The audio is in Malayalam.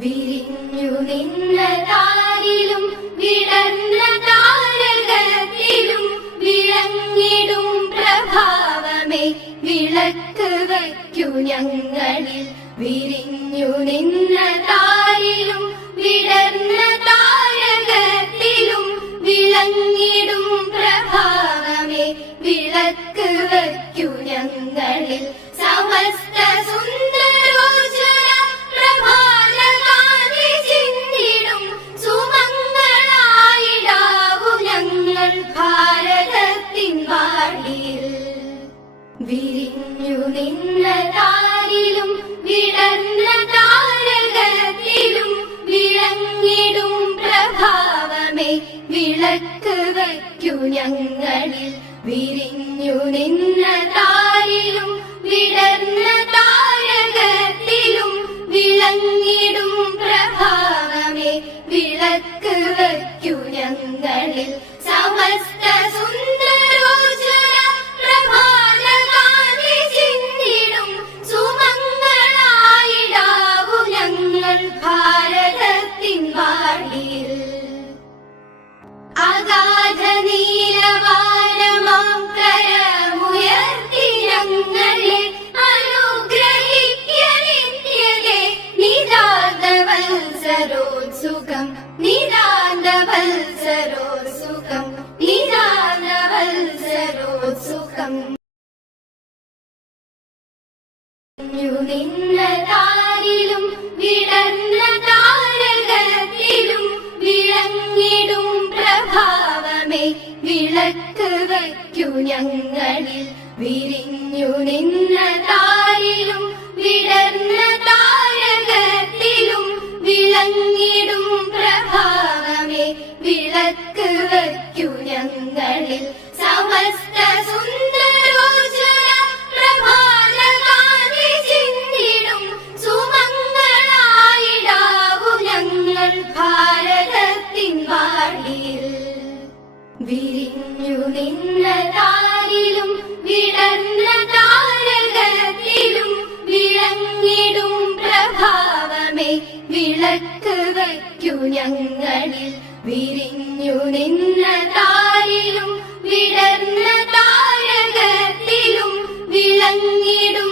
വിരിഞ്ഞു നിന്ന താരിലും വിടർന്ന താരകത്തിലും വിളങ്ങിടും പ്രഭാവമേ വിളക്ക് വയ്ക്കു ഞങ്ങളിൽ. വിരിഞ്ഞു നിന്ന താരിലും വിടർന്ന താരകത്തിലും വിളങ്ങിടും പ്രഭാവമേ വിളക്ക് വയ്ക്കു ഞങ്ങളിൽ. സമസ്ത സുന്ദരോജ്വല പ്രഭാതകാന്തി ചിന്തിടും സുമംഗളായിടാവു ഞങ്ങൾ ഭാരതത്തിൻ വാടിയിൽ. വിരിഞ്ഞു നിന്ന താരിലും വിടർന്ന താരകത്തിലും വിളങ്ങിടും പ്രഭാവമേ വിളക്ക് വയ്ക്കു ഞങ്ങളിൽ. വിരിഞ്ഞു നിന്ന താരിലും വിടർന്ന താരകത്തിലും വിളങ്ങിടും പ്രഭാവമേ വിളക്ക് വയ്ക്കു ഞങ്ങളിൽ. സമസ്ത സുന്ദരോജ്വല പ്രഭാതകാന്തി ചിന്തിടും സുമംഗളായിടാവു ഞങ്ങൾ ഭാരതത്തിൻ വാടിയിൽ. അഗാധ നീലവാനമാം കരമുയർത്തി ഞങ്ങളെ അനുഗ്രഹിക്ക നിത്യതേ. നിതാന്തവത്സരോത്സുകം നിതാന്തവത്സരോത്സുകം നിതാന്തവത്സരോത്സുകം. നിന്ന താരിലും വിടർന്ന താരകത്തിലും വിളങ്ങിടും പ്രഭാവമേ വിളക്ക് വയ്ക്കു ഞങ്ങളിൽ. വിരിഞ്ഞു നിന്ന താരിലും വിടർന്ന താരകത്തിലും വിളങ്ങിടും പ്രഭാവമേ വിളക്ക് വയ്ക്കു ഞങ്ങളിൽ. സമസ്ത സുന്ദരോജ്വല പ്രഭാതകാന്തി ചിന്തിടും സുമംഗളായിടാവു ഞങ്ങൾ ഭാരതത്തിൻ വാടിയിൽ. വിരിഞ്ഞു നിന്ന താരിലും വിടർന്ന താരകത്തിലും വിളങ്ങിടും പ്രഭാവമേ വിളക്ക് വയ്ക്കു ഞങ്ങളിൽ. വിരിഞ്ഞു നിന്ന താരിലും വിടർന്ന താരകത്തിലും വിളങ്ങിടും